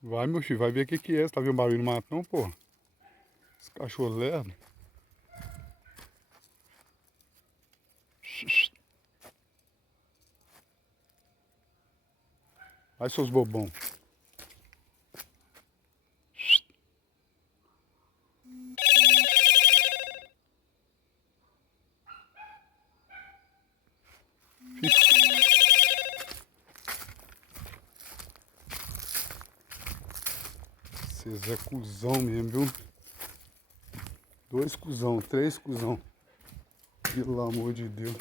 Vai, meu filho, vai ver o que que é. Você tá vendo barulho no mato não, porra? Esse cachorro lerdo. Vai, seus bobão. Vocês é cuzão mesmo, viu? 2 cuzão, 3 cuzão. Pelo amor de Deus.